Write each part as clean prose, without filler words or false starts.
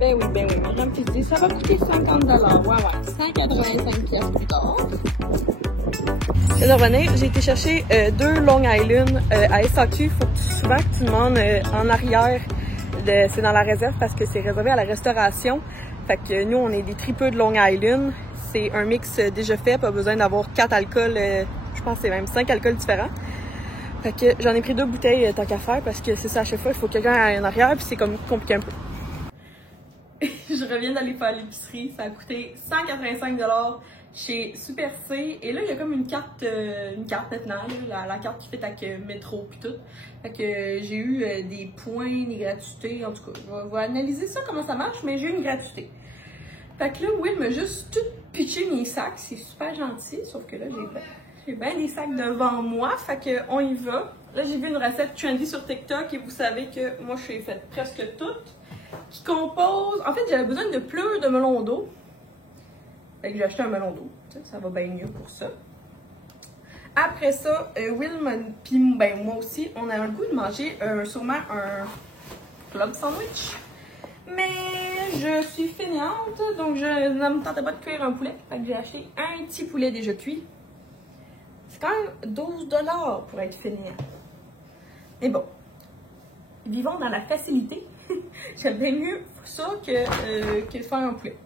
Ben oui, Myriam qui dit ça va coûter 50 $. Ouais, 185 pièces plus tard. Je viens de revenir, j'ai été chercher 2 Long Island à SAQ. Faut souvent que tu demandes en arrière, c'est dans la réserve parce que c'est réservé à la restauration. Fait que nous, on est des tripeux de Long Island. C'est un mix déjà fait, pas besoin d'avoir 4 alcools, je pense que c'est même 5 alcools différents. Fait que j'en ai pris 2 bouteilles tant qu'à faire parce que c'est ça à chaque fois, il faut que quelqu'un aille en arrière puis c'est comme compliqué un peu. Je reviens d'aller faire l'épicerie, ça a coûté 185 $ chez Super C. Et là, il y a comme une carte maintenant, là, la carte qui fait avec métro pis tout. Fait que j'ai eu des points, des gratuités, en tout cas, je vais analyser ça comment ça marche, mais j'ai eu une gratuité. Fait que là, Will m'a juste tout pitché mes sacs, c'est super gentil, sauf que là, j'ai bien des sacs devant moi, fait que on y va. Là, j'ai vu une recette trendy sur TikTok et vous savez que moi, je suis faite presque toute. Qui compose... En fait, j'avais besoin de plus de melon d'eau. Fait que j'ai acheté un melon d'eau. Ça va bien mieux pour ça. Après ça, Will puis ben, moi aussi, on a le goût de manger sûrement un club sandwich. Mais je suis fainéante, donc je ne me tentais pas de cuire un poulet. Fait que j'ai acheté un petit poulet déjà cuit. C'est quand même 12 $ pour être fainéant. Mais bon, vivons dans la facilité. J'aime bien mieux ça que de faire un poulet.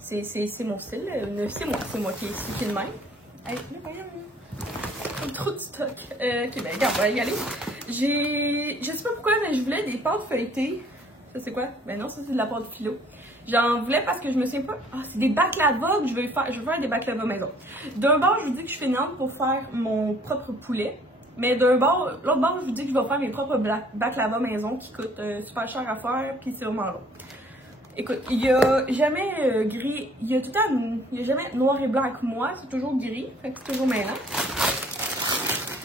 C'est mon style. C'est moi qui est le même. Hey, là, trop de stock. Ok, ben regarde, on va y aller. Je sais pas pourquoi, mais je voulais des pâtes feuilletées. Ça c'est quoi? Ben non, ça c'est de la pâte philo. J'en voulais parce que je me souviens pas. Ah, c'est des baklava que je veux faire des baklava maison. D'un bord, je vous dis que je suis fainéante pour faire mon propre poulet. Mais d'un bord, l'autre bord, je vous dis que je vais faire mes propres baklava maison qui coûtent super cher à faire, puis c'est vraiment long. Écoute, il y a jamais gris, il y a jamais noir et blanc avec moi, c'est toujours gris, fait que c'est toujours mêlant.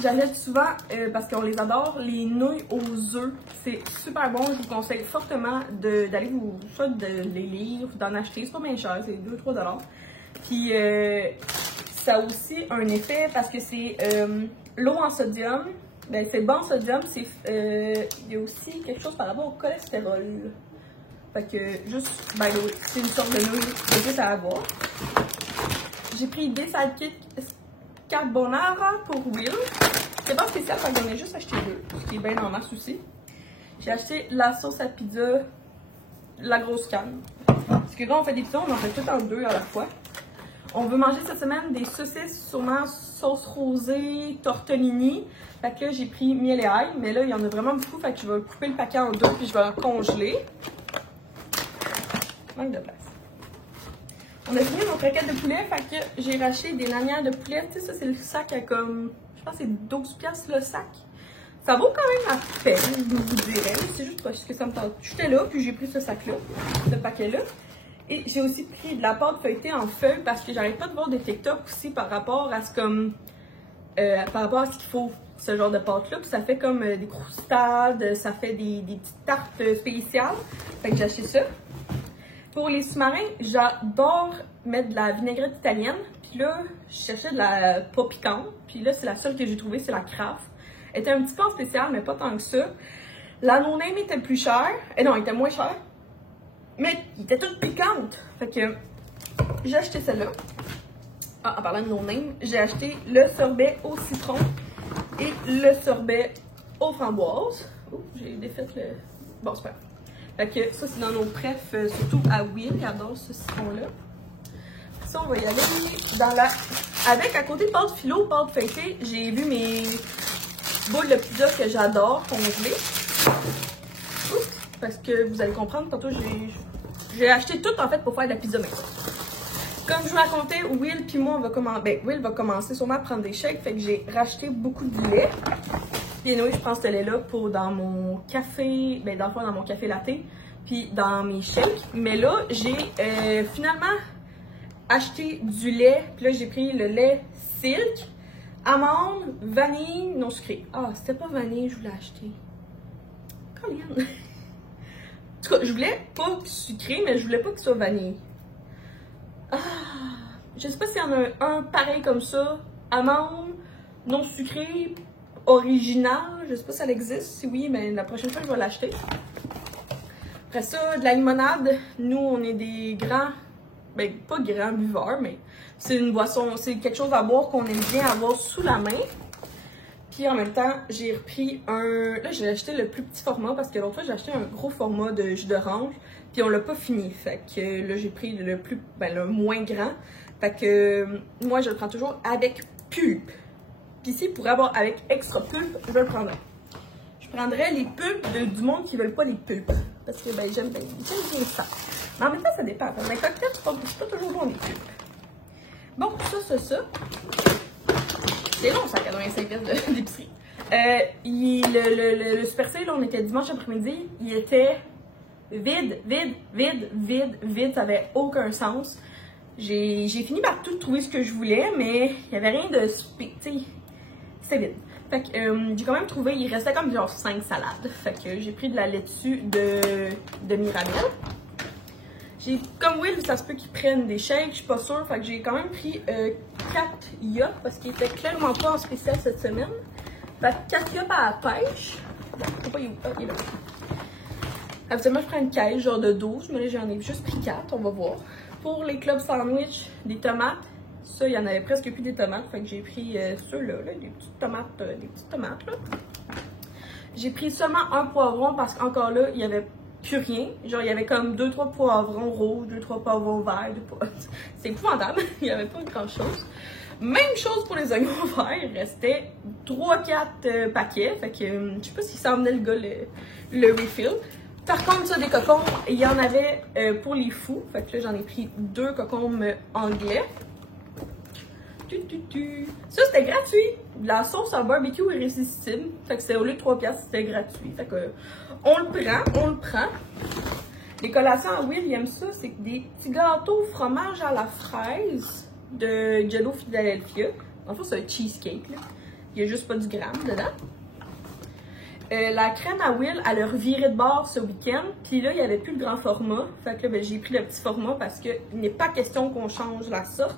J'achète souvent, parce qu'on les adore, les nouilles aux œufs. C'est super bon, je vous conseille fortement d'aller soit de les lire, d'en acheter, c'est pas bien cher, c'est 2-3 $. Puis ça a aussi un effet parce que c'est l'eau en sodium, ben c'est bon en sodium, il y a aussi quelque chose par rapport au cholestérol. Fait que juste, ben c'est une sorte de nouille de plus à avoir. J'ai pris des sidekicks carbonara pour Will. C'est pas spécial, fait que j'en ai juste acheté 2, ce qui est bien en masse aussi. J'ai acheté la sauce à pizza, la grosse canne. Parce que quand on fait des pizzas, on en fait tout en 2 à la fois. On veut manger cette semaine des saucisses, sûrement sauce rosée, tortellini. Fait que j'ai pris miel et ail, mais là, il y en a vraiment beaucoup. Fait que je vais couper le paquet en 2 puis je vais le congeler. Manque de place. On a fini notre requête de poulet, fait que j'ai racheté des lanières de poulet. Tu sais, ça, c'est le sac à comme, je pense que c'est 12 piastres le sac. Ça vaut quand même la peine, je vous dirais. C'est juste parce que ça me tente. J'étais là, puis j'ai pris ce sac-là, ce paquet-là. Et j'ai aussi pris de la pâte feuilletée en feuilles parce que j'arrête pas de voir des TikTok aussi par rapport à ce qu'il faut, ce genre de pâte-là. Puis ça fait comme des croustades, ça fait des petites tartes spéciales. Fait que j'ai acheté ça. Pour les sous-marins, j'adore mettre de la vinaigrette italienne. Puis là, je cherchais de la pas piquante. Puis là, c'est la seule que j'ai trouvée, c'est la Kraft. Elle était un petit peu en spécial, mais pas tant que ça. La No Name était plus chère. Non, elle était moins chère. Mais elle était toute piquante. Fait que j'ai acheté celle-là. Ah, en parlant de No Name, j'ai acheté le sorbet au citron et le sorbet aux framboises. Oh, j'ai défait le... Bon, c'est pas grave. Fait que ça, c'est dans nos prefs, surtout à Will, qui adore ce citron-là. Ça, on va y aller dans la... Avec, à côté de pâte philo, pâte feuilletée, j'ai vu mes boules de pizza que j'adore congelées. Parce que vous allez comprendre, tantôt, j'ai acheté tout, en fait, pour faire de la pizza maison. Comme je vous racontais, Will puis moi, Will va commencer sûrement à prendre des shakes, fait que j'ai racheté beaucoup de lait. Puis anyway, je prends ce lait-là pour dans mon café, ben dans le fond dans mon café latte, puis dans mes shakes. Mais là, j'ai finalement acheté du lait, puis là j'ai pris le lait Silk, amande, vanille, non sucré. Ah, c'était pas vanille, je voulais acheter. Combien? En tout cas, je voulais pas sucré, mais je voulais pas qu'il soit vanille. Ah, je sais pas s'il y en a un pareil comme ça, amande, non sucré, original, je sais pas si ça existe. Si oui, mais la prochaine fois, je vais l'acheter. Après ça, de la limonade. Nous, on est des grands, ben pas grands buveurs, mais c'est une boisson, c'est quelque chose à boire qu'on aime bien avoir sous la main. Puis en même temps, j'ai repris un... Là, j'ai acheté le plus petit format parce que l'autre fois, j'ai acheté un gros format de jus d'orange. Puis on l'a pas fini. Fait que là, j'ai pris le plus... Ben, le moins grand. Fait que moi, je le prends toujours avec pulpe. Puis ici, pour avoir avec extra pulpe, je le prendrais. Je prendrais les pulpes du monde qui veulent pas les pulpes. Parce que ben, j'aime bien ça. Mais en même temps, ça dépend. Dans les cocktails, c'est pas toujours bon les pulpes. Bon, ça. C'est long, ça, 85 pièces d'épicerie. Le Super C, là, on était dimanche après-midi, il était vide. Ça avait aucun sens. J'ai fini par tout trouver ce que je voulais, mais il n'y avait rien de... Tu sais, c'était vide. Fait que j'ai quand même trouvé, il restait comme genre 5 salades. Fait que j'ai pris de la laitue de Mirabelle. Comme Will, ça se peut qu'ils prennent des shakes, je suis pas sûre. Fait que j'ai quand même pris 4 yachts parce qu'ils étaient clairement pas en spécial cette semaine. Fait que 4 yachts à la pêche. Bon, faut pas y... Ah, il est là. Habituellement, je prends une caisse genre de 12, mais là j'en ai juste pris 4, on va voir. Pour les clubs sandwich, des tomates. Ça, il y en avait presque plus des tomates. Fait que j'ai pris ceux-là, là, des petites tomates là. J'ai pris seulement un poivron parce qu'encore là, il y avait plus rien. Genre, il y avait comme 2-3 poivrons rouges, 2-3 poivrons verts. C'est épouvantable. Il n'y avait pas grand-chose. Même chose pour les oignons verts. Il restait 3-4 paquets. Fait que je sais pas si ça emmenait le gars le refill. Par contre, ça, des cocombes, il y en avait pour les fous. Fait que là, j'en ai pris 2 cocombes anglais. Ça, c'était gratuit. La sauce à barbecue irrésistible. Fait que c'est au lieu de 3$, c'était gratuit. Fait que on le prend. Les collations à Will, il aime ça. C'est des petits gâteaux fromage à la fraise de Jello Philadelphia. En fait, c'est un cheesecake, là. Il n'y a juste pas du gramme dedans. La crème à Will, elle a reviré de bord ce week-end. Puis là, il n'y avait plus le grand format. Fait que ben, j'ai pris le petit format parce qu'il n'est pas question qu'on change la sorte.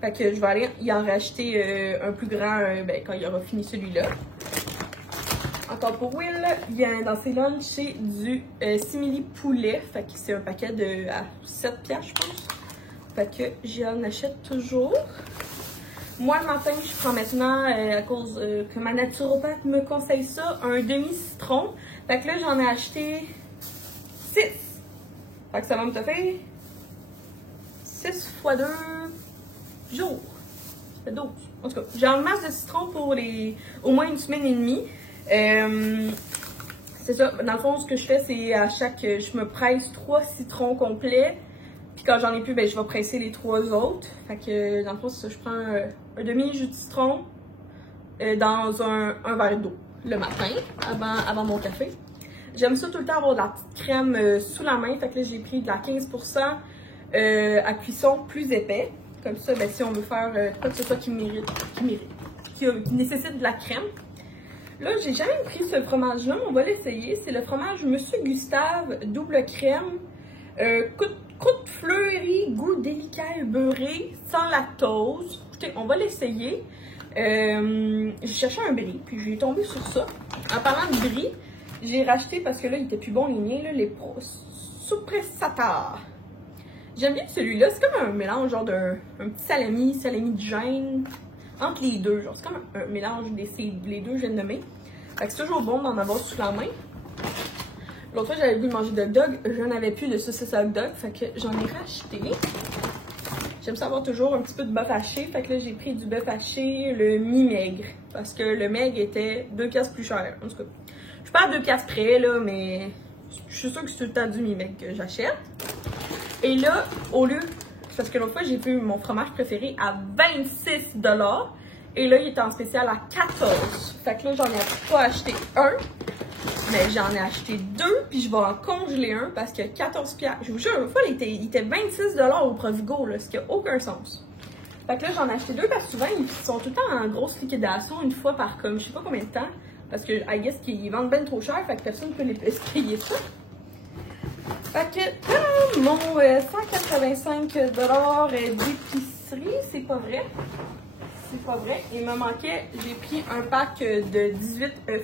Fait que je vais aller y en racheter un plus grand ben, quand il aura fini celui-là. Encore pour Will, il y a dans ses lunchs, c'est du simili poulet. Fait que c'est un paquet de à 7$, je pense. Fait que j'en achète toujours. Moi, le matin, je prends maintenant, à cause que ma naturopathe me conseille ça, un demi-citron. Fait que là, j'en ai acheté 6. Fait que ça va me taper 6 x 2 jours. Ça fait 12. En tout cas, j'ai en masse de citron pour au moins une semaine et demie. C'est ça. Dans le fond, ce que je fais, c'est à je me presse 3 citrons complets. Puis quand j'en ai plus, ben, je vais presser les 3 autres. Fait que dans le fond, c'est ça. Je prends un demi-jus de citron dans un verre d'eau le matin, avant mon café. J'aime ça tout le temps avoir de la petite crème sous la main. Fait que là, j'ai pris de la 15% à cuisson plus épais. Comme ça, ben, si on veut faire quoi que ce soit qui nécessite de la crème. Là, j'ai jamais pris ce fromage-là, mais on va l'essayer. C'est le fromage Monsieur Gustave double crème. Croûte fleurie, goût délicat et beurré, sans lactose. Écoutez, on va l'essayer. J'ai cherché un brie, puis j'ai tombé sur ça. En parlant de brie, j'ai racheté parce que là, il était plus bon les miens, là, les Sopressata. J'aime bien celui-là. C'est comme un mélange genre d'un petit salami de Gênes. Entre les deux, genre c'est comme un mélange les deux, je viens de nommer. Fait que c'est toujours bon d'en avoir sous la main. L'autre fois, j'avais le goût de manger de hot dog. Je n'avais plus de saucisse hot dog. Fait que j'en ai racheté. J'aime ça avoir toujours un petit peu de bœuf haché. Fait que là, j'ai pris du bœuf haché, le mi-maigre. Parce que le maigre était 2$ plus cher. En tout cas, je suis pas à 2$ près, là, mais je suis sûre que c'est tout le temps du mi-maigre que j'achète. Et là, au lieu... Parce que l'autre fois, j'ai vu mon fromage préféré à 26$. Et là, il était en spécial à 14$. Fait que là, j'en ai pas acheté un. Mais j'en ai acheté 2, puis je vais en congeler un parce que 14$. Je vous jure, une fois, il était 26$ au Provigo, là, ce qui n'a aucun sens. Fait que là, j'en ai acheté 2 parce que souvent, ils sont tout le temps en grosse liquidation une fois par comme je sais pas combien de temps. Parce que, I guess qu'ils vendent bien trop cher, fait que personne ne peut les payer ça. Fait que, mon 185$ d'épicerie, c'est pas vrai. C'est pas vrai. Il me manquait, j'ai pris un pack de 18 œufs.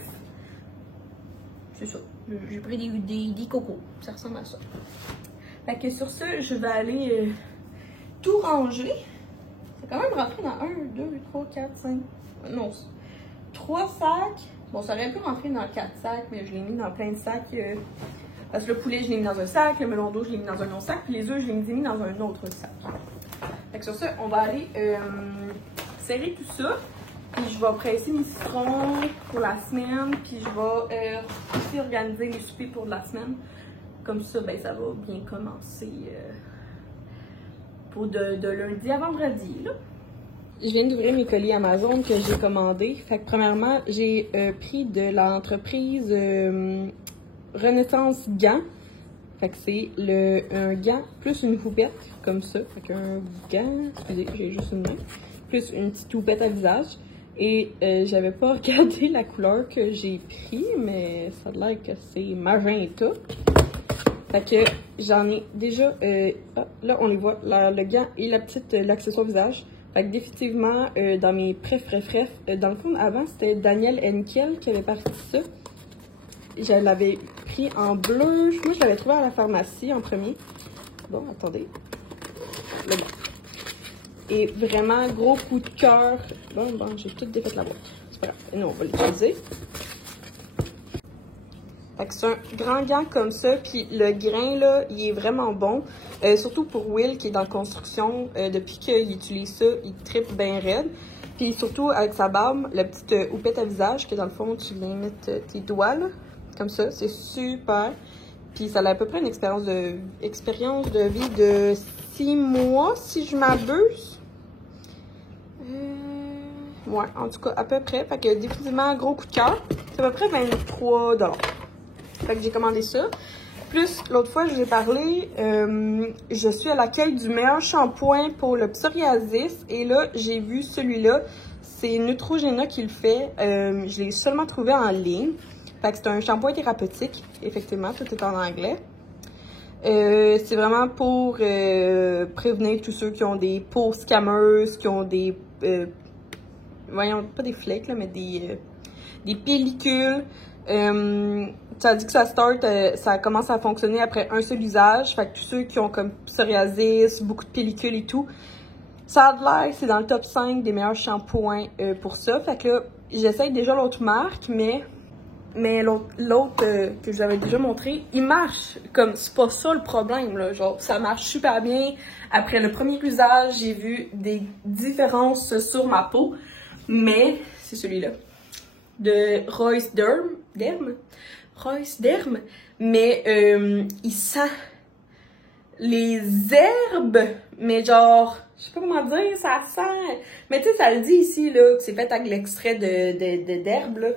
C'est ça. J'ai pris des cocos. Ça ressemble à ça. Fait que sur ce, je vais aller tout ranger. C'est quand même rentré dans 1, 2, 3, 4, 5. Non, 3 sacs. Bon, ça aurait pu rentrer dans 4 sacs, mais je l'ai mis dans plein de sacs. Parce que le poulet, je l'ai mis dans un sac. Le melon d'eau, je l'ai mis dans un autre sac. Puis les œufs, je les ai mis dans un autre sac. Fait que sur ce, on va aller serrer tout ça. Puis je vais presser mes citrons pour la semaine. Puis je vais aussi organiser les soupers pour la semaine. Comme ça, ben ça va bien commencer pour de lundi à vendredi. Là. Je viens d'ouvrir mes colis Amazon que j'ai commandés. Fait que premièrement, j'ai pris de l'entreprise Renaissance Gants. Fait que c'est un gant plus une houppette, comme ça. Fait qu'un gant, excusez, j'ai juste une main, plus une petite houppette à visage. Et j'avais pas regardé la couleur que j'ai pris, mais ça a l'air que c'est magenta. Fait que j'en ai déjà, là on les voit, le gant et l'accessoire visage. Fait que définitivement, dans mes dans le fond avant c'était Daniel Henkel qui avait parti ça. Je l'avais pris en bleu, moi je l'avais trouvé à la pharmacie en premier. Bon, attendez. Le gant. Et vraiment, gros coup de cœur. Bon, j'ai tout défait la boîte. C'est pas grave. Et nous, on va l'utiliser. Fait que c'est un grand gant comme ça. Puis le grain, là, il est vraiment bon. Surtout pour Will, qui est dans la construction. Depuis qu'il utilise ça, il trippe bien raide. Puis surtout, avec sa barbe, la petite houppette à visage, que dans le fond, tu viens mettre tes doigts, là. Comme ça. C'est super. Puis ça a à peu près une expérience de vie de 6 mois, si je m'abuse. Ouais, en tout cas, à peu près. Fait que définitivement, gros coup de cœur. C'est à peu près 23 $. Fait que j'ai commandé ça. Plus, l'autre fois, je vous ai parlé, je suis à l'accueil du meilleur shampoing pour le psoriasis. Et là, j'ai vu celui-là. C'est Neutrogena qui le fait. Je l'ai seulement trouvé en ligne. Fait que c'est un shampoing thérapeutique. Effectivement, tout est en anglais. C'est vraiment pour prévenir tous ceux qui ont des peaux squameuses, qui ont des... voyons, pas des flakes, là, mais des pellicules. Ça dit que ça commence à fonctionner après un seul usage. Fait que tous ceux qui ont comme psoriasis, beaucoup de pellicules et tout, ça a de l'air, c'est dans le top 5 des meilleurs shampoings pour ça. Fait que là, j'essaye déjà l'autre marque, mais l'autre que je vous avais déjà montré, il marche. Comme, c'est pas ça le problème, là. Genre, ça marche super bien. Après le premier usage, j'ai vu des différences sur ma peau. Mais, c'est celui-là. De Royce Derm. Mais, il sent les herbes. Mais genre, je sais pas comment dire, ça sent... Mais tu sais, ça le dit ici, là, que c'est fait avec l'extrait d'herbe, là.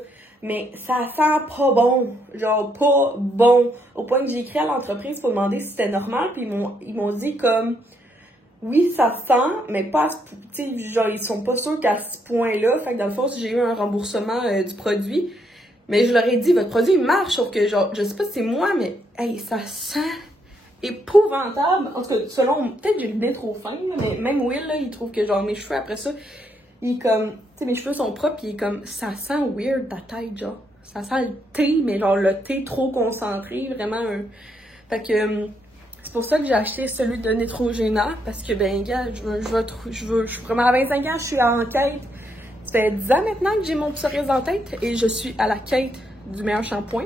Mais ça sent pas bon. Genre, pas bon. Au point que j'ai écrit à l'entreprise pour demander si c'était normal. Puis ils m'ont dit comme... Oui, ça sent, mais pas à ce point. Tu sais, genre, ils sont pas sûrs qu'à ce point-là. Fait que dans le fond, si j'ai eu un remboursement du produit. Mais je leur ai dit, votre produit, il marche. Sauf que, genre, je sais pas si c'est moi, mais... Hey, ça sent épouvantable. En tout cas, selon... Peut-être que j'ai le nez trop fin, là, mais même Will, là, il trouve que, genre, mes cheveux, après ça... Il est comme, tu sais, mes cheveux sont propres, pis il est comme, ça sent weird ta tête, genre. Ça sent le thé, mais genre le thé trop concentré, vraiment Fait que, c'est pour ça que j'ai acheté celui de Neutrogena, parce que, ben, gars, je suis vraiment à 25 ans, je suis en quête. Ça fait 10 ans maintenant que j'ai mon psoriasis en tête, et je suis à la quête du meilleur shampoing.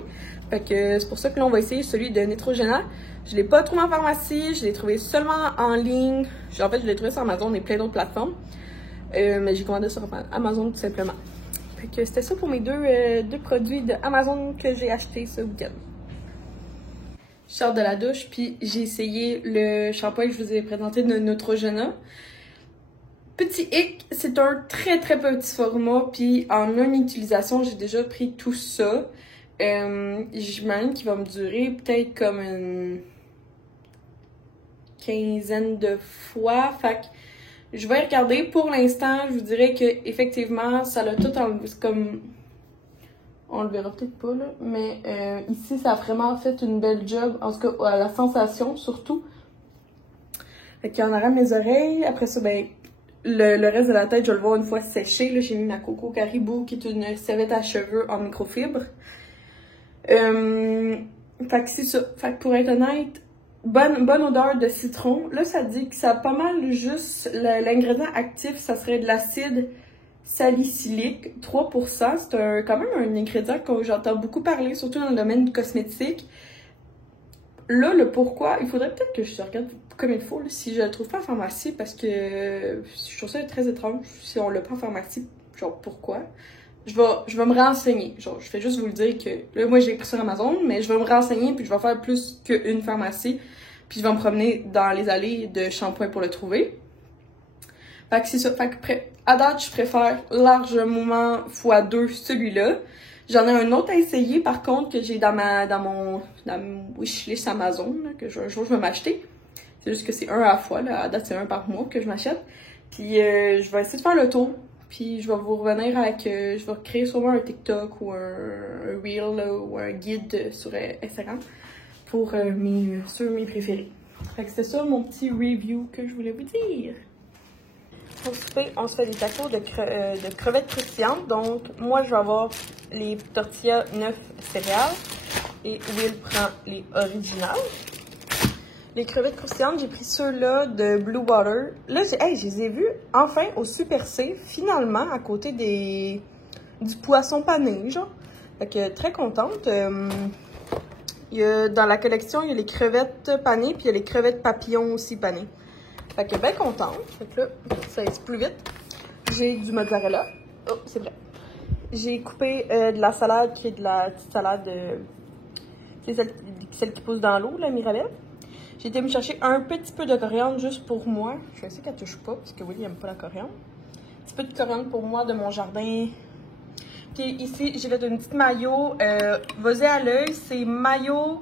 Fait que, c'est pour ça que là, on va essayer celui de Neutrogena. Je l'ai pas trouvé en pharmacie, je l'ai trouvé seulement en ligne. En fait, je l'ai trouvé sur Amazon et plein d'autres plateformes. Mais j'ai commandé sur Amazon tout simplement. Fait que c'était ça pour mes deux produits de Amazon que j'ai acheté ce week-end. Je sors de la douche, puis j'ai essayé le shampoing que je vous ai présenté de Neutrogena. Petit hic, c'est un très très petit format, puis en une utilisation, j'ai déjà pris tout ça. J'imagine qu'il va me durer peut-être comme une quinzaine de fois. Fait que je vais regarder. Pour l'instant, je vous dirais que effectivement, ça l'a tout enlevé. C'est comme... On le verra peut-être pas, là. Mais ici, ça a vraiment fait une belle job. En tout cas, à la sensation, surtout. Fait qu'il y en aura mes oreilles. Après ça, ben, le reste de la tête, je vais le voir une fois séché. Là, j'ai mis ma Coco Caribou, qui est une serviette à cheveux en microfibre. Fait que c'est ça. Fait que pour être honnête, bonne odeur de citron. Là, ça dit que ça a pas mal juste l'ingrédient actif, ça serait de l'acide salicylique, 3%. C'est quand même un ingrédient que j'entends beaucoup parler, surtout dans le domaine cosmétique. Là, le pourquoi, il faudrait peut-être que je regarde comme il faut, là, si je le trouve pas en pharmacie, parce que je trouve ça très étrange si on l'a pas en pharmacie, genre pourquoi. Je vais me renseigner, genre je fais juste vous le dire que, là moi j'ai pris sur Amazon, mais je vais me renseigner puis je vais faire plus qu'une pharmacie, puis je vais me promener dans les allées de shampoing pour le trouver. Fait que c'est ça, fait que à date je préfère largement x2 celui-là. J'en ai un autre à essayer par contre que j'ai dans mon wishlist Amazon là, que un jour je vais m'acheter. C'est juste que c'est un à la fois, là. À date c'est un par mois que je m'achète. Puis je vais essayer de faire le tour. Puis je vais vous revenir avec, je vais créer sûrement un TikTok ou un Reel là, ou un guide sur Instagram pour mes préférés. Fait que c'était ça mon petit review que je voulais vous dire. Pour souper, on se fait des tacos de crevettes croustillantes. Donc, moi, je vais avoir les tortillas 9 céréales et Will prend les originales. Les crevettes croustillantes, j'ai pris ceux-là de Blue Water. Là, je les ai vus enfin au Super C, finalement, à côté du poisson pané, genre. Fait que très contente. Dans la collection, il y a les crevettes panées, puis il y a les crevettes papillons aussi panées. Fait que bien contente. Fait que là, ça va plus vite. J'ai du mozzarella. Oh, c'est vrai. J'ai coupé de la salade, qui est de la petite salade, c'est celle qui pousse dans l'eau, la Mirabelle. J'ai été me chercher un petit peu de coriandre juste pour moi. Je vais essayer qu'elle touche pas, parce que Willy n'aime pas la coriandre. Un petit peu de coriandre pour moi de mon jardin. Puis ici, j'ai fait une petite mayo. Vas-y à l'œil, c'est mayo,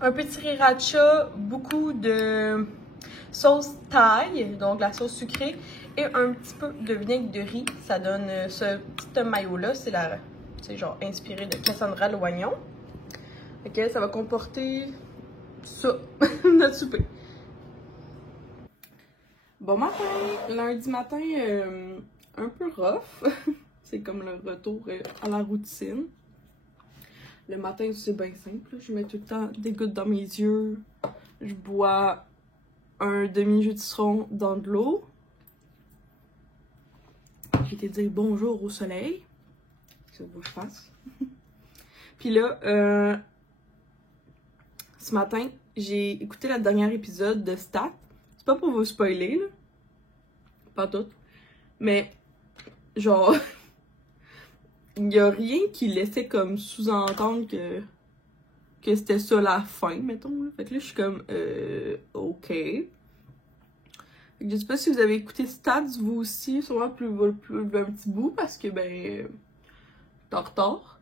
un peu de sriracha, beaucoup de sauce thaï, donc la sauce sucrée, et un petit peu de vinaigre de riz. Ça donne ce petit mayo-là. C'est genre inspiré de Cassandra le oignon. Ok, ça va comporter ça, notre souper. Bon matin! Lundi matin, un peu rough. C'est comme le retour à la routine. Le matin, c'est bien simple. Je mets tout le temps des gouttes dans mes yeux. Je bois un demi-jus de citron dans de l'eau. J'ai été dire bonjour au soleil. C'est ce que je fasse. Puis là, ce matin, j'ai écouté le dernier épisode de Stat. C'est pas pour vous spoiler, là. Pas tout. Mais, genre, il y a rien qui laissait comme sous-entendre que c'était ça la fin, mettons. Là. Fait que là, je suis comme, ok. Fait que je sais pas si vous avez écouté Stats, vous aussi, sûrement plus un petit bout, parce que, ben, t'es en retard.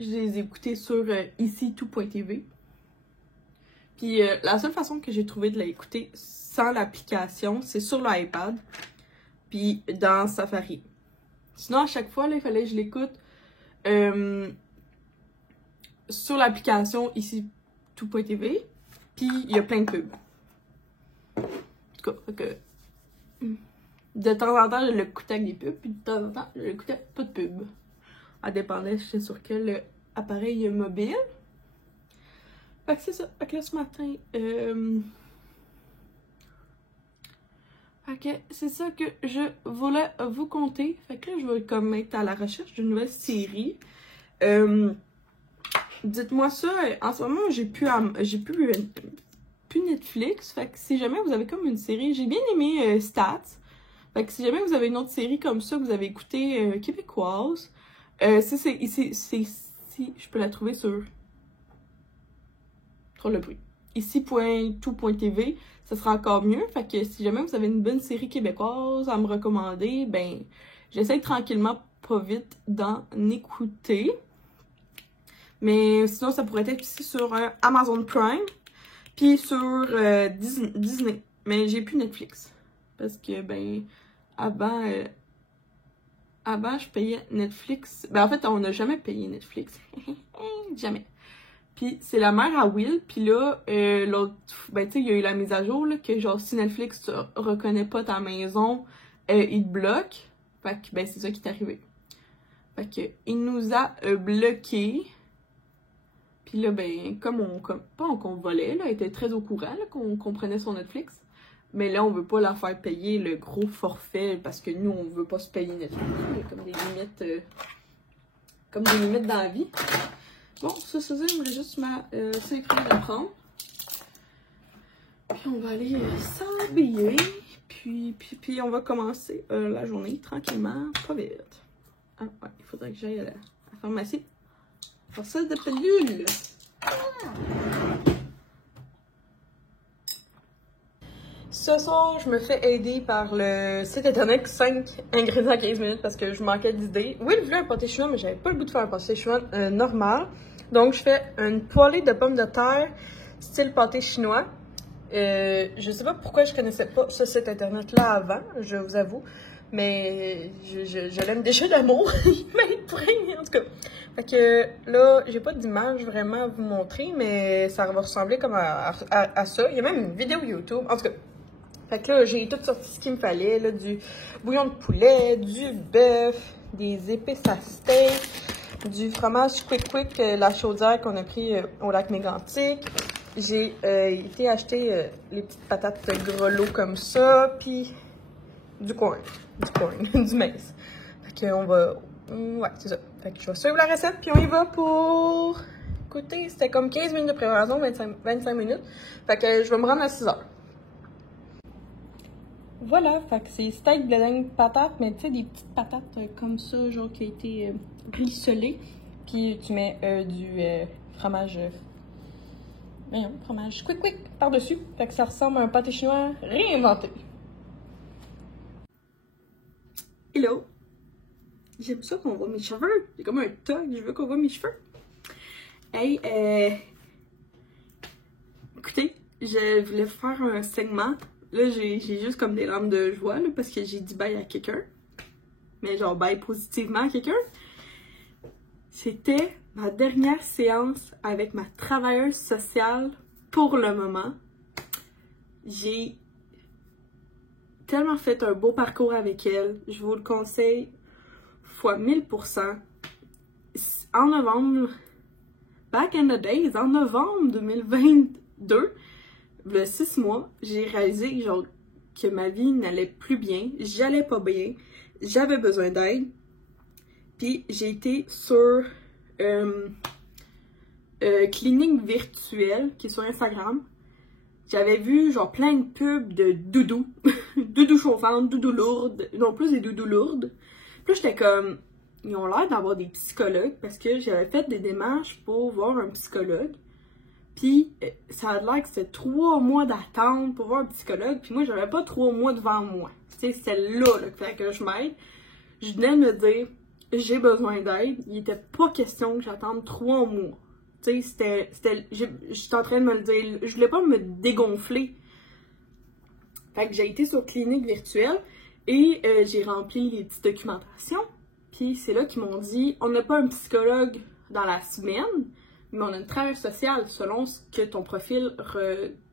Je les ai écoutés sur ici-tout.tv. Puis la seule façon que j'ai trouvé de l'écouter sans l'application, c'est sur l'iPad, puis dans Safari. Sinon, à chaque fois, là, il fallait que je l'écoute sur l'application ici-tout.tv, puis il y a plein de pubs. En tout cas, de temps en temps, je l'écoutais avec des pubs, puis de temps en temps, je l'écoutais pas de pubs. Ça dépendait, je sais sur quel appareil mobile. Fait que c'est ça. Fait que là, ce matin, fait que c'est ça que je voulais vous conter. Fait que là, je vais comme être à la recherche d'une nouvelle série. Dites-moi ça. En ce moment, j'ai plus Netflix. Fait que si jamais vous avez comme une série, j'ai bien aimé Stats. Fait que si jamais vous avez une autre série comme ça que vous avez écouté québécoise, si je peux la trouver sur trop le bruit. Ici.tout.tv, ça sera encore mieux. Fait que si jamais vous avez une bonne série québécoise à me recommander, ben j'essaie tranquillement, pas vite, d'en écouter. Mais sinon, ça pourrait être aussi sur Amazon Prime, puis sur Disney. Mais j'ai plus Netflix. Parce que, ben, avant, je payais Netflix. Ben, en fait, on n'a jamais payé Netflix. Jamais. Puis c'est la mère à Will, puis là, l'autre, ben tu sais, il y a eu la mise à jour, là, que genre, si Netflix tu reconnaît pas ta maison, il te bloque. Fait que, ben c'est ça qui est arrivé. Fait que, il nous a bloqué. Puis là, ben, pas qu'on volait, là, elle était très au courant qu'on prenait son Netflix. Mais là, on veut pas la faire payer le gros forfait parce que nous, on veut pas se payer Netflix. Il y a comme des limites dans la vie. Bon, ça, j'aimerais juste sélectionner de prendre. Puis on va aller s'habiller. Puis on va commencer la journée tranquillement, pas vite. Ah ouais, il faudrait que j'aille à la pharmacie. Pour ça de pilule. Ce soir, je me fais aider par le site internet 5 ingrédients en 15 minutes parce que je manquais d'idées. Oui, je voulais un pâté chinois, mais j'avais pas le goût de faire un pâté chinois normal. Donc, je fais une poêlée de pommes de terre style pâté chinois. Je sais pas pourquoi je connaissais pas ce site internet-là avant, je vous avoue. Mais je l'aime déjà d'amour. Il m'aide pour rien, en tout cas. Fait que là, j'ai pas d'image vraiment à vous montrer, mais ça va ressembler comme à ça. Il y a même une vidéo YouTube. En tout cas, fait que là, j'ai tout sorti ce qu'il me fallait. Là, du bouillon de poulet, du bœuf, des épices à steak, du fromage quick, la chaudière qu'on a pris au lac Mégantic. J'ai été acheter les petites patates grelots comme ça, puis du corn, du maïs. Fait que on va... Ouais, c'est ça. Fait que je vais suivre la recette, puis on y va pour... Écoutez, c'était comme 15 minutes de préparation, 25 minutes. Fait que je vais me rendre à 6 heures. Voilà, fait que c'est steak, blé d'Inde, patates, mais tu sais, des petites patates comme ça, genre qui a été rissolées. Puis tu mets du fromage... fromage quick par-dessus. Fait que ça ressemble à un pâté chinois réinventé. Hello! J'aime ça qu'on voit mes cheveux. C'est comme un toc, je veux qu'on voit mes cheveux. Hey, écoutez, je voulais faire un segment. Là, j'ai juste comme des larmes de joie, là, parce que j'ai dit bye à quelqu'un. Mais genre bye positivement à quelqu'un. C'était ma dernière séance avec ma travailleuse sociale pour le moment. J'ai tellement fait un beau parcours avec elle. Je vous le conseille fois 1000%. En novembre, back in the days, en novembre 2022, le 6 mois, j'ai réalisé genre, que ma vie n'allait plus bien. J'allais pas bien. J'avais besoin d'aide. Puis j'ai été sur clinique virtuelle qui est sur Instagram. J'avais vu genre plein de pubs de doudou. Doudou chauffantes, doudou lourdes. Non, plus des doudous lourdes. Puis j'étais comme, ils ont l'air d'avoir des psychologues parce que j'avais fait des démarches pour voir un psychologue. Puis ça a l'air que c'était 3 mois d'attente pour voir un psychologue. Puis moi, j'avais pas 3 mois devant moi. Tu sais, c'était là qu'il fallait que je m'aide. Je venais de me dire, j'ai besoin d'aide. Il était pas question que j'attende 3 mois. Tu sais, j'étais en train de me le dire. Je voulais pas me dégonfler. Fait que j'ai été sur clinique virtuelle et j'ai rempli les petites documentations. Puis c'est là qu'ils m'ont dit, on n'a pas un psychologue dans la semaine, mais on a une travailleuse sociale selon ce que ton profil,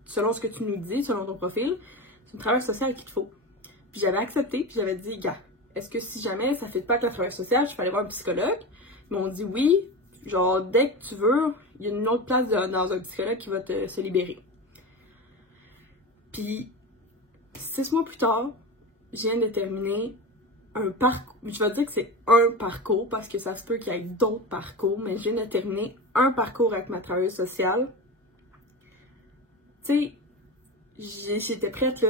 selon ce que tu nous dis, selon ton profil. C'est une travailleuse sociale qu'il te faut. Puis j'avais accepté, puis j'avais dit, gars, est-ce que si jamais ça ne fait pas avec la travailleuse sociale, je peux aller voir un psychologue? Ils m'ont dit oui, genre dès que tu veux, il y a une autre place dans un psychologue qui va se libérer. Puis 6 mois plus tard, je viens de terminer un parcours. Je vais dire que c'est un parcours parce que ça se peut qu'il y ait d'autres parcours, mais je viens de terminer un parcours avec ma travailleuse sociale. Tu sais, j'étais prête là.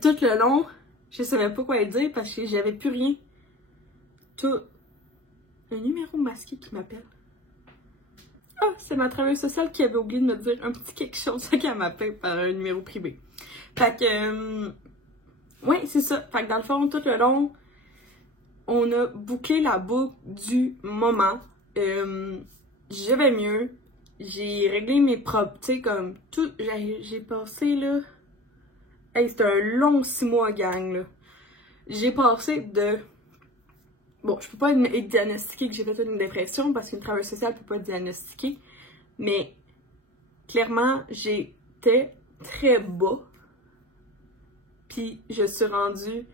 Tout le long, je savais pas quoi dire parce que j'avais plus rien. Tout. Un numéro masqué qui m'appelle. Ah, c'est ma travailleuse sociale qui avait oublié de me dire un petit quelque chose qu'elle m'appelle par un numéro privé. Fait que, ouais, c'est ça. Fait que dans le fond, tout le long, on a bouclé la boucle du moment. Je vais mieux. J'ai réglé mes problèmes. Tu sais, comme tout. J'ai passé là. Hey, c'était un long 6 mois, gang, là. J'ai passé de. Bon, je peux pas être diagnostiquée que j'ai fait une dépression parce qu'une travailleuse sociale peut pas être diagnostiquée. Mais clairement, j'étais très bas. Puis je suis rendue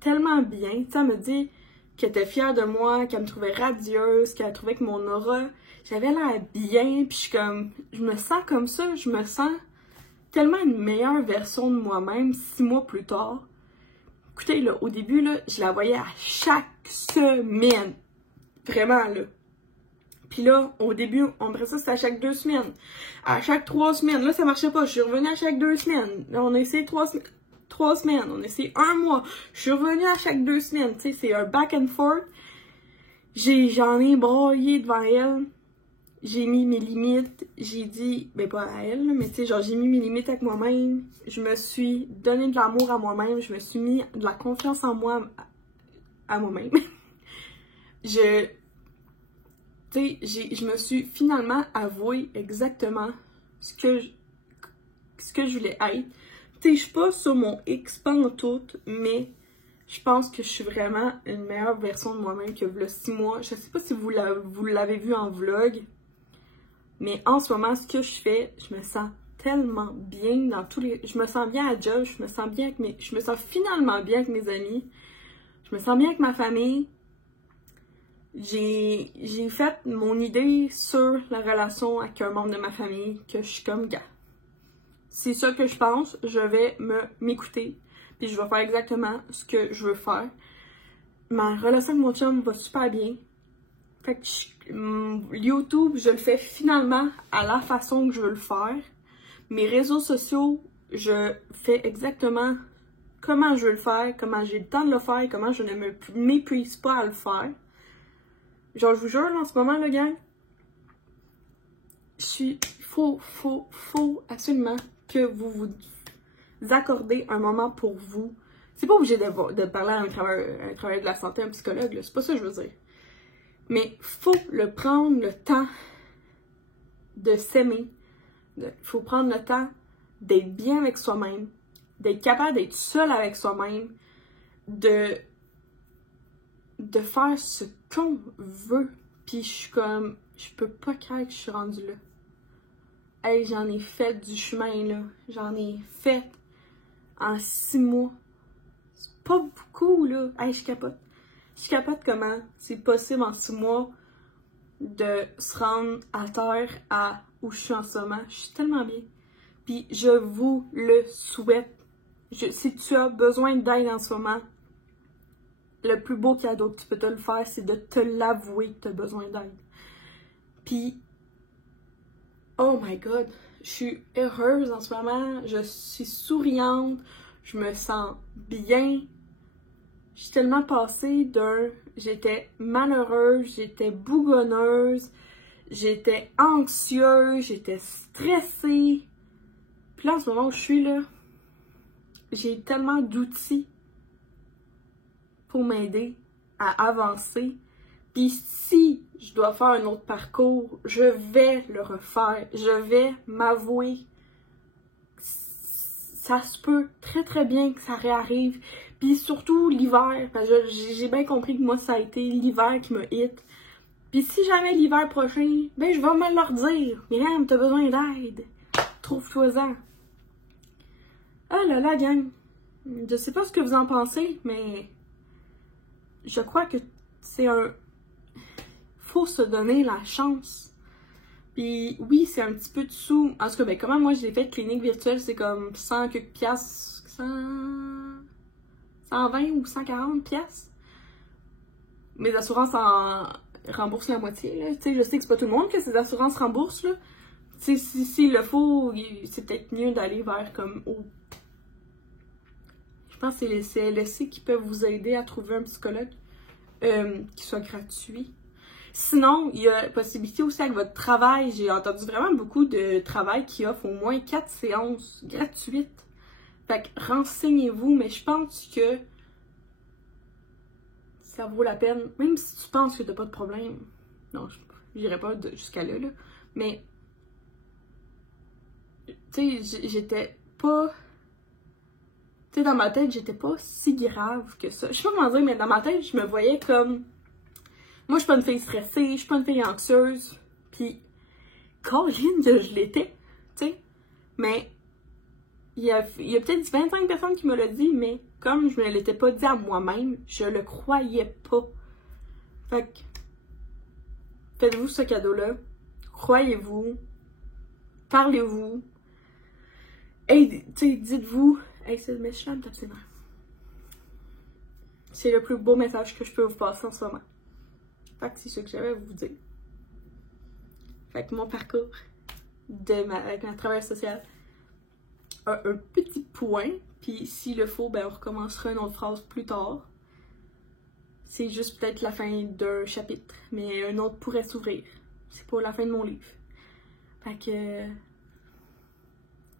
tellement bien. Tu sais, elle me dit, qu'elle était fière de moi, qu'elle me trouvait radieuse, qu'elle trouvait que mon aura, j'avais l'air bien, puis je me sens comme ça, je me sens tellement une meilleure version de moi-même 6 mois plus tard. Écoutez, là, au début, là, je la voyais à chaque semaine. Vraiment, là. Puis là, au début, on me ça, c'était à chaque 2 semaines. À chaque 3 semaines. Là, ça marchait pas. Je suis revenue à chaque 2 semaines. Là, on a essayé 3 semaines. On a essayé 1 mois. Je suis revenue à chaque 2 semaines. Tu sais, c'est un back and forth. J'en ai braillé devant elle. J'ai mis mes limites. J'ai dit, ben pas à elle, mais tu sais, genre, j'ai mis mes limites avec moi-même. Je me suis donné de l'amour à moi-même. Je me suis mis de la confiance en moi à moi-même. Je me suis finalement avoué exactement ce que je voulais être. Tu sais, je suis pas sur mon X pantoute, mais je pense que je suis vraiment une meilleure version de moi-même que le 6 mois. Je sais pas si vous l'avez vu en vlog, mais en ce moment, ce que je fais, je me sens tellement bien dans tous les... Je me sens bien à job, je me sens bien avec je me sens finalement bien avec mes amis, je me sens bien avec ma famille. J'ai fait mon idée sur la relation avec un membre de ma famille, que je suis comme, gars, c'est ça que je pense, je vais m'écouter, puis je vais faire exactement ce que je veux faire. Ma relation avec mon chum va super bien. Fait que YouTube, je le fais finalement à la façon que je veux le faire. Mes réseaux sociaux, je fais exactement comment je veux le faire, comment j'ai le temps de le faire, comment je ne m'épuise pas à le faire. Genre, je vous jure, en ce moment, le gang, faut absolument que vous vous accordez un moment pour vous. C'est pas obligé de parler à un travailleur de la santé, un psychologue, c'est pas ça que je veux dire. Mais faut prendre le temps de s'aimer. Faut prendre le temps d'être bien avec soi-même, d'être capable d'être seul avec soi-même, de faire ce qu'on veut. Puis je suis comme, je peux pas croire que je suis rendue là. Hey, j'en ai fait du chemin, là. J'en ai fait en 6 mois. C'est pas beaucoup, là. Hey, je capote. Je capote comment c'est possible en 6 mois de se rendre à terre à où je suis en ce moment. Je suis tellement bien. Puis je vous le souhaite. Si tu as besoin d'aide en ce moment, le plus beau cadeau que tu peux te le faire, c'est de te l'avouer que tu as besoin d'aide. Puis, oh my god, je suis heureuse en ce moment, je suis souriante, je me sens bien. Je suis tellement passée j'étais malheureuse, j'étais bougonneuse, j'étais anxieuse, j'étais stressée. Puis là, en ce moment où je suis là, j'ai tellement d'outils pour m'aider à avancer. Puis si je dois faire un autre parcours, je vais le refaire. Je vais m'avouer. Ça se peut très très bien que ça réarrive. Puis surtout l'hiver, parce que j'ai bien compris que moi ça a été l'hiver qui me hit. Puis si jamais l'hiver prochain, ben je vais me leur dire. Myriam, t'as besoin d'aide. Trouve-toi-en. Ah là là, gang. Je sais pas ce que vous en pensez, mais je crois que c'est faut se donner la chance. Puis oui, c'est un petit peu de sous. En tout cas, ben comment moi j'ai fait clinique virtuelle, c'est comme 100 quelques piastres, 120 ou 140 piastres. Mes assurances en remboursent la moitié, là. Tu sais, je sais que c'est pas tout le monde que ces assurances remboursent, là. Tu sais, s'il le faut, c'est peut-être mieux d'aller vers comme je pense que c'est les CLSC qui peuvent vous aider à trouver un psychologue qui soit gratuit. Sinon, il y a possibilité aussi avec votre travail. J'ai entendu vraiment beaucoup de travail qui offrent au moins 4 séances gratuites. Fait que renseignez-vous, mais je pense que ça vaut la peine. Même si tu penses que t'as pas de problème. Non, j'irai pas jusqu'à là, là. Mais, tu sais, j'étais pas... Tu sais, dans ma tête, j'étais pas si grave que ça. Je sais pas comment dire, mais dans ma tête, je me voyais comme... Moi, je suis pas une fille stressée, je suis pas une fille anxieuse. Puis, Colin, que je l'étais, tu sais. Mais, il y a peut-être 25 personnes qui me l'ont dit, mais comme je me l'étais pas dit à moi-même, je le croyais pas Fait que, faites-vous ce cadeau-là. Croyez-vous. Parlez-vous. Hey, tu sais, dites-vous, hey, ce message-là me tape ses nerfs. C'est le plus beau message que je peux vous passer en ce moment. Fait que c'est ce que j'avais à vous dire. Fait que mon parcours avec ma travailleuse sociale a un petit point, puis s'il le faut, ben on recommencera une autre phrase plus tard. C'est juste peut-être la fin d'un chapitre, mais un autre pourrait s'ouvrir. C'est pour la fin de mon livre. Fait que...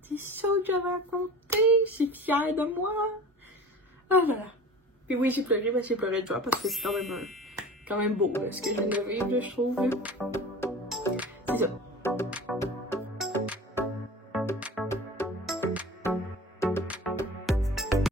c'est ça que j'avais raconté, je suis fière de moi. Ah là là. Puis oui, j'ai pleuré, mais j'ai pleuré de joie parce que c'est quand même beau là, ce que je viens de vivre, je trouve. C'est ça.